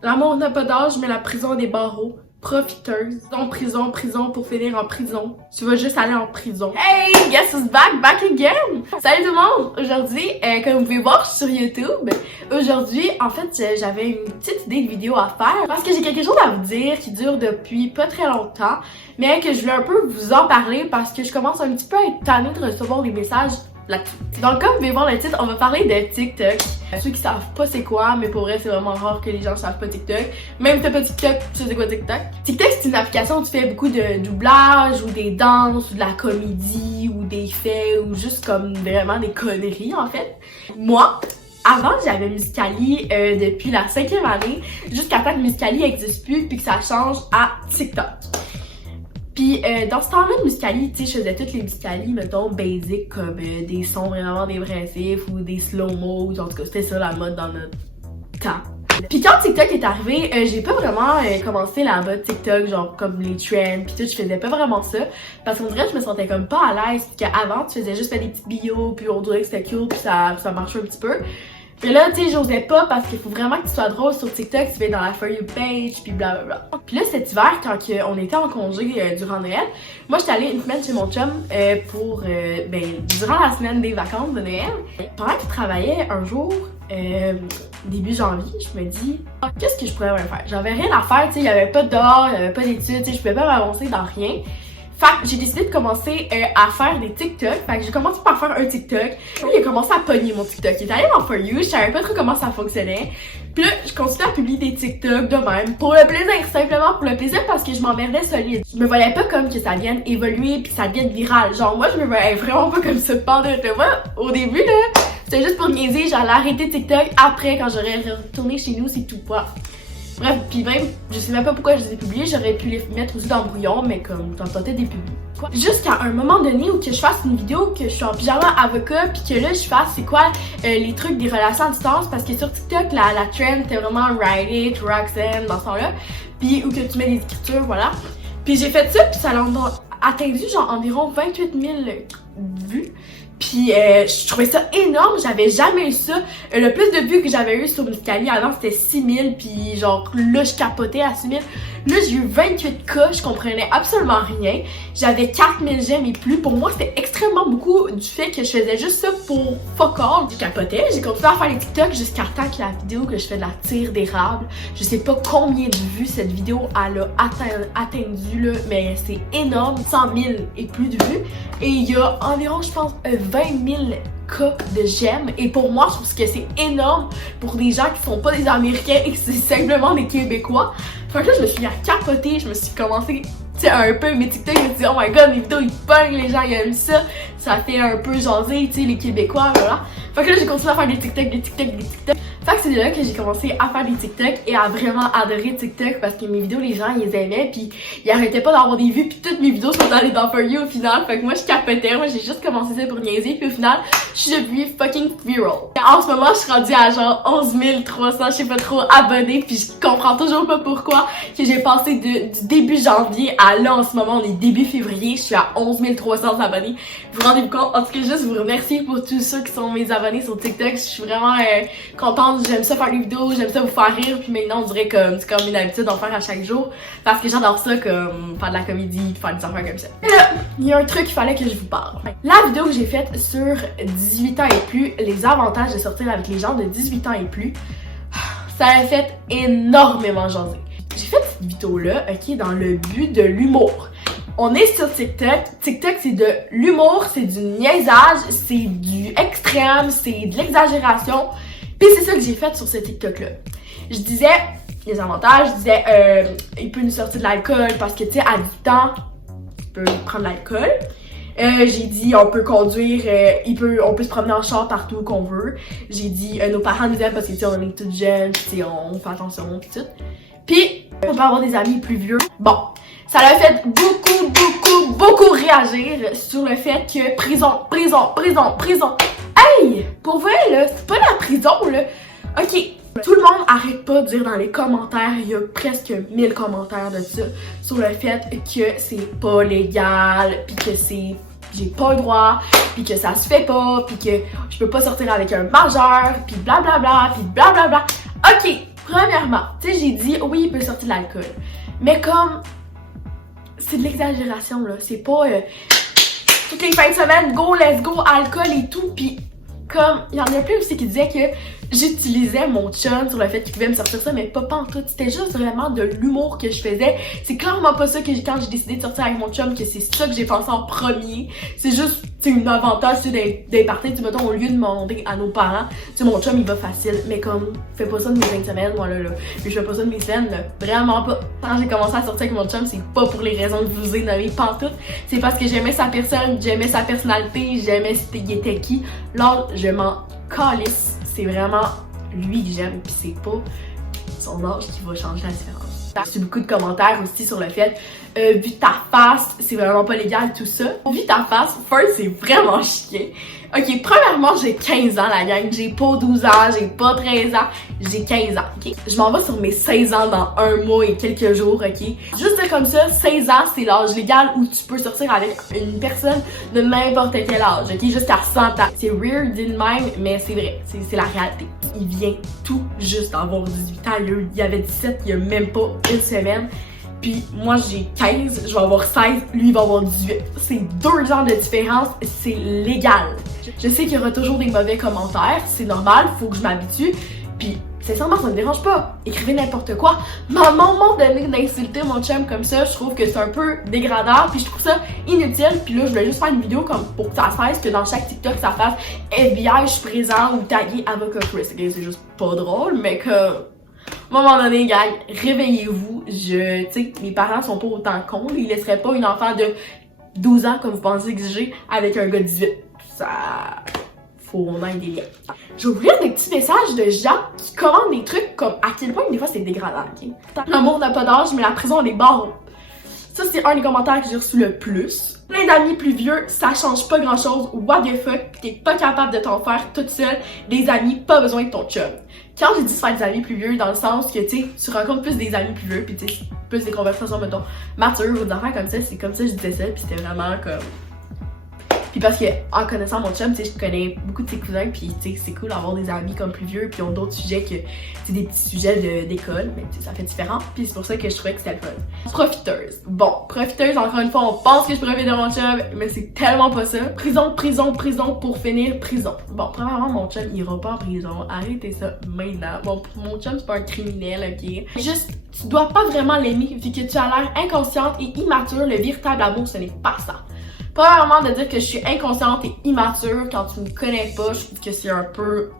L'amour n'a pas d'âge, mais la prison a des barreaux. Profiteuse. Prison pour finir en prison. Tu vas juste aller en prison. Hey, guess who's back again! Salut tout le monde! Aujourd'hui, comme vous pouvez voir, je suis sur YouTube. Aujourd'hui, en fait, j'avais une petite idée de vidéo à faire parce que j'ai quelque chose à vous dire qui dure depuis pas très longtemps, mais que je voulais un peu vous en parler parce que je commence un petit peu à être tannée de recevoir des messages là-dessus. Donc comme vous pouvez voir le titre, on va parler de TikTok. Ceux qui savent pas c'est quoi, mais pour vrai c'est vraiment rare que les gens savent pas TikTok. Même si t'as pas TikTok, tu sais quoi TikTok? TikTok c'est une application où tu fais beaucoup de doublage, ou des danses, ou de la comédie, ou des faits, ou juste comme vraiment des conneries en fait. Moi, avant, j'avais Musical.ly depuis la 5e année, jusqu'à temps que Musical.ly n'existe plus puis que ça change à TikTok. Puis dans ce temps-là de Musical.ly, tu sais, je faisais toutes les Musical.ly, mettons, basic, comme des sons vraiment dépressifs ou des slow-mo, en tout cas, c'était ça la mode dans notre temps. Puis quand TikTok est arrivé, j'ai pas vraiment commencé la mode TikTok, genre comme les trends, puis tout, je faisais pas vraiment ça, parce qu'on dirait que je me sentais comme pas à l'aise, puis qu'avant, tu faisais juste faire des petites bios, puis on dirait que c'était cool, puis ça marchait un petit peu. Mais là, tu sais, j'osais pas parce qu'il faut vraiment que tu sois drôle sur TikTok, tu vas dans la For You page, puis blablabla. Puis là, cet hiver, quand on était en congé durant Noël, moi, j'étais allée une semaine chez mon chum durant la semaine des vacances de Noël. Pendant qu'il travaillait un jour, début janvier, je me dis, qu'est-ce que je pourrais faire? J'avais rien à faire, tu sais, il y avait pas d'or, il y avait pas d'études, tu sais, je pouvais pas m'avancer dans rien. Fait que j'ai décidé de commencer à faire des TikTok. Fait que j'ai commencé par faire un TikTok. Puis il a commencé à pogner mon TikTok. Il est allé dans For You, je savais pas trop comment ça fonctionnait. Puis là, je continuais à publier des TikTok de même. Pour le plaisir, simplement pour le plaisir parce que je m'emmerdais solide. Je me voyais pas comme que ça vienne évoluer puis que ça devienne viral. Genre moi, je me voyais vraiment pas comme ça pendant le moi, au début là, c'était juste pour niaiser. J'allais arrêter TikTok après quand j'aurais retourné chez nous, c'est tout pas. Bref, pis même, je sais même pas pourquoi je les ai publiés, j'aurais pu les mettre aussi dans le brouillon, mais comme j'en tentais des publis. Jusqu'à un moment donné où que je fasse une vidéo que je suis en pyjama avocat, pis que là je fasse c'est quoi les trucs des relations à distance, parce que sur TikTok la trend c'était vraiment Write It, Roxanne dans ce temps-là, pis où que tu mets des écritures, voilà. Pis j'ai fait ça, pis ça a attendu genre environ 28 000 vues. Puis je trouvais ça énorme, j'avais jamais eu ça. Le plus de vues que j'avais eu sur Musical.ly avant c'était 6000, puis genre là je capotais à 6000. Là j'ai eu 28K, je comprenais absolument rien. J'avais 4000 j'aime et plus. Pour moi c'était extrêmement beaucoup du fait que je faisais juste ça pour fuck all. Je capotais, j'ai continué à faire les TikTok jusqu'à temps que la vidéo que je fais de la tire d'érable. Je sais pas combien de vues cette vidéo elle a attendu là, mais c'est énorme, 100 000 et plus de vues. Et il y a environ je pense 20 000 cas de j'aime, et pour moi je trouve que c'est énorme pour des gens qui sont pas des Américains et que c'est simplement des Québécois. Fait que là je me suis mis à capoter, je me suis commencé tu sais un peu mes TikTok, je me suis dit oh my god mes vidéos ils pognent, les gens ils aiment ça, ça fait un peu jaser tu sais les Québécois voilà. Fait que là j'ai continué à faire des TikTok. Fait que c'est de là que j'ai commencé à faire des TikTok et à vraiment adorer TikTok parce que mes vidéos les gens ils les aimaient puis ils arrêtaient pas d'avoir des vues puis toutes mes vidéos sont allées dans For You au final. Fait que moi je capotais, moi j'ai juste commencé ça pour niaiser puis au final je suis devenue fucking viral. En ce moment je suis rendue à genre 11 300 je sais pas trop abonnés puis je comprends toujours pas pourquoi que j'ai passé du début janvier à là en ce moment on est début février, je suis à 11 300 abonnés. Vous vous rendez compte? En tout cas juste vous remercier pour tous ceux qui sont mes abonnés sur TikTok, je suis vraiment contente. J'aime ça faire des vidéos, j'aime ça vous faire rire, puis maintenant on dirait comme c'est comme une habitude d'en faire à chaque jour parce que j'adore ça comme faire de la comédie, faire des affaires comme ça. Et là, il y a un truc qu'il fallait que je vous parle. La vidéo que j'ai faite sur 18 ans et plus, les avantages de sortir avec les gens de 18 ans et plus, ça a fait énormément jaser. J'ai fait cette vidéo-là, ok, dans le but de l'humour. On est sur TikTok. TikTok, c'est de l'humour, c'est du niaisage, c'est du extrême, c'est de l'exagération. Pis c'est ça que j'ai fait sur ce TikTok-là. Je disais les avantages, je disais il peut nous sortir de l'alcool parce que tu sais, à 18 ans, il peut prendre de l'alcool. J'ai dit on peut conduire, on peut se promener en char partout qu'on veut. J'ai dit nos parents nous aiment parce que tu sais, on est toutes jeunes, tu sais, on fait attention pis tout. Pis on peut avoir des amis plus vieux. Bon, ça l'a fait beaucoup réagir sur le fait que prison. Hey! Pour vrai, là, c'est pas la prison, là. Ok, tout le monde arrête pas de dire dans les commentaires, il y a presque 1000 commentaires de ça, sur le fait que c'est pas légal, pis que j'ai pas le droit, pis que ça se fait pas, pis que je peux pas sortir avec un majeur, pis blablabla, pis blablabla. Ok, Premièrement, tu sais, j'ai dit, oui, il peut sortir de l'alcool. Mais comme, c'est de l'exagération, là. C'est pas toutes les fins de semaine, go, let's go, alcool et tout. Puis, comme, il y en a plein aussi qui disaient que j'utilisais mon chum sur le fait qu'il pouvait me sortir ça, mais pas en tout. C'était juste vraiment de l'humour que je faisais. C'est clairement pas ça que quand j'ai décidé de sortir avec mon chum, que c'est ça que j'ai pensé en premier. C'est juste, tu sais, un avantage, tu sais, des parties, tu mettons, au lieu de demander à nos parents, tu sais, mon chum, il va facile. Mais comme, fais pas ça de mes fins de semaine, moi, là. Puis je fais pas ça de mes semaines, là. Vraiment pas. Quand j'ai commencé à sortir avec mon chum, c'est pas pour les raisons que je vous ai nommées, pas en tout. C'est parce que j'aimais sa personne, j'aimais sa personnalité, j'aimais il était qui. Là, je m'en calisse. C'est vraiment lui que j'aime, pis c'est pas son âge qui va changer la différence. J'ai reçu beaucoup de commentaires aussi sur le fait vu ta face, c'est vraiment pas légal tout ça. Vu ta face, first, c'est vraiment chiant. Ok, premièrement, j'ai 15 ans la gang, j'ai pas 12 ans, j'ai pas 13 ans, j'ai 15 ans, ok? Je m'en vais sur mes 16 ans dans un mois et quelques jours, ok? Juste comme ça, 16 ans, c'est l'âge légal où tu peux sortir avec une personne de n'importe quel âge, ok? Jusqu'à 100 ans. C'est weird de même, mais c'est vrai, c'est la réalité. Il vient tout juste d'avoir 18 ans, il y avait 17 il y a même pas une semaine. Puis moi j'ai 15, je vais avoir 16, lui il va avoir 18. C'est 2 ans de différence, c'est légal. Je sais qu'il y aura toujours des mauvais commentaires, c'est normal, faut que je m'habitue. Puis sincèrement ça me dérange pas, écrivez n'importe quoi. Mais à un moment donné d'insulter mon chum comme ça, je trouve que c'est un peu dégradant, puis je trouve ça inutile. Puis là je voulais juste faire une vidéo comme pour que ça cesse, que dans chaque TikTok ça fasse FBI je suis présent ou tagué avocat Chris. Okay, c'est juste pas drôle, mais que... À un moment donné, gang, réveillez-vous. Tu sais, mes parents sont pas autant cons. Ils laisseraient pas une enfant de 12 ans, comme vous pensez que j'ai, avec un gars de 18. Ça... Faut on ait des liens. Je vais ouvrir des petits messages de gens qui commandent des trucs comme à quel point des fois c'est dégradant, ok? L'amour n'a pas d'âge, mais la prison a des barreaux. Ça, c'est un des commentaires que j'ai reçu le plus. Plein d'amis plus vieux, ça change pas grand-chose. What the fuck? Pis t'es pas capable de t'en faire toute seule. Des amis, pas besoin de ton chum. Quand j'ai dit se faire des amis plus vieux, dans le sens que, tu sais, tu rencontres plus des amis plus vieux, pis tu sais, plus des conversations, mettons, matures ou des affaires comme ça, c'est comme ça que je disais ça, pis c'était vraiment comme... Puis parce que, en connaissant mon chum, tu sais, je connais beaucoup de ses cousins, puis tu sais, c'est cool d'avoir des amis comme plus vieux, puis ils ont d'autres sujets que, c'est des petits sujets d'école, mais tu sais, ça fait différent, puis c'est pour ça que je trouvais que c'était le fun. Profiteuse. Bon, profiteuse, encore une fois, on pense que je profite de mon chum, mais c'est tellement pas ça. Prison, prison, prison, pour finir, prison. Bon, premièrement, mon chum, il ira pas en prison, arrêtez ça maintenant. Bon, mon chum, c'est pas un criminel, ok? Juste, tu dois pas vraiment l'aimer, vu que tu as l'air inconsciente et immature, le véritable amour, ce n'est pas ça. Premièrement, de dire que je suis inconsciente et immature quand tu me connais pas, je trouve que c'est un peu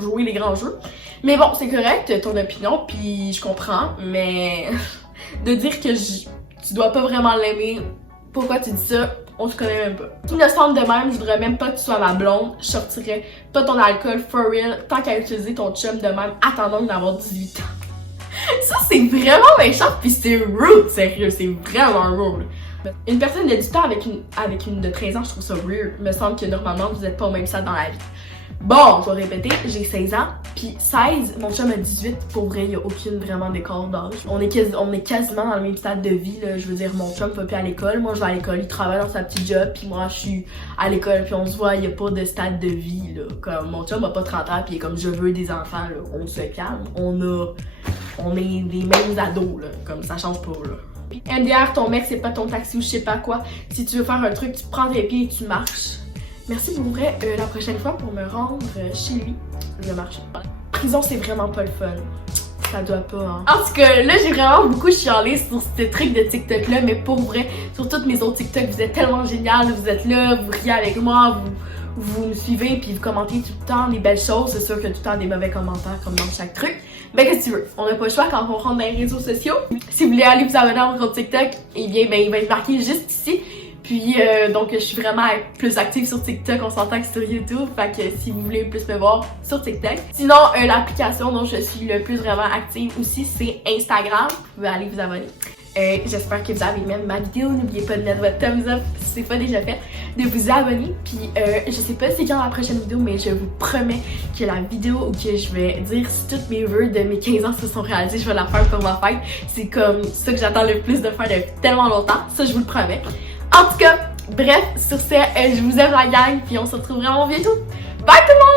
jouer les grands jeux. Mais bon, c'est correct, ton opinion, puis je comprends, mais de dire que tu dois pas vraiment l'aimer, pourquoi tu dis ça? On se connaît même pas. Innocente de même, je voudrais même pas que tu sois ma blonde, je sortirais pas ton alcool for real, tant qu'à utiliser ton chum de même, attendons d'avoir 18 ans. Ça, c'est vraiment méchant, puis c'est rude, sérieux, c'est vraiment rude. Une personne de 18 ans avec une de 13 ans, je trouve ça weird. Il me semble que normalement, vous êtes pas au même stade dans la vie. Bon, je vais répéter, j'ai 16 ans, puis 16, mon chum a 18. Pour vrai, il y a aucune vraiment d'écart d'âge. On est quasiment dans le même stade de vie, là. Je veux dire, mon chum va plus à l'école, moi je vais à l'école, il travaille dans sa petite job, puis moi je suis à l'école, puis on se voit, il y a pas de stade de vie, là. Comme mon chum a pas 30 ans, puis il est comme je veux des enfants, là. On se calme, on est des mêmes ados, là. Comme ça change pas, là. MDR, ton mec, c'est pas ton taxi ou je sais pas quoi. Si tu veux faire un truc, tu prends tes pieds et tu marches. Merci pour vrai. La prochaine fois, pour me rendre chez lui, je vais marcher. Prison, c'est vraiment pas le fun. Ça doit pas, hein. En tout cas, là, j'ai vraiment beaucoup chialé sur ce truc de TikTok-là, mais pour vrai, sur toutes mes autres TikTok, vous êtes tellement génial, vous êtes là, vous riez avec moi, vous me suivez, puis vous commentez tout le temps des belles choses. C'est sûr qu'il y a tout le temps des mauvais commentaires, comme dans chaque truc. Mais qu'est-ce que tu veux? On n'a pas le choix quand on rentre dans les réseaux sociaux. Si vous voulez aller vous abonner à mon compte TikTok, eh bien, il va être marqué juste ici. Puis, donc, je suis vraiment plus active sur TikTok, on s'entend que sur YouTube. Fait que si vous voulez plus me voir sur TikTok. Sinon, l'application dont je suis le plus vraiment active aussi, c'est Instagram. Vous pouvez aller vous abonner. J'espère que vous avez aimé ma vidéo. N'oubliez pas de mettre votre thumbs up si c'est pas déjà fait, de vous abonner. Puis je sais pas c'est quand la prochaine vidéo, mais je vous promets que la vidéo où que je vais dire si toutes mes vœux de mes 15 ans se sont réalisés, je vais la faire pour ma fête. C'est comme ça que j'attends le plus de faire depuis tellement longtemps. Ça, je vous le promets. En tout cas, bref, sur ce, je vous aime la gang, puis on se retrouve vraiment bientôt. Bye tout le monde!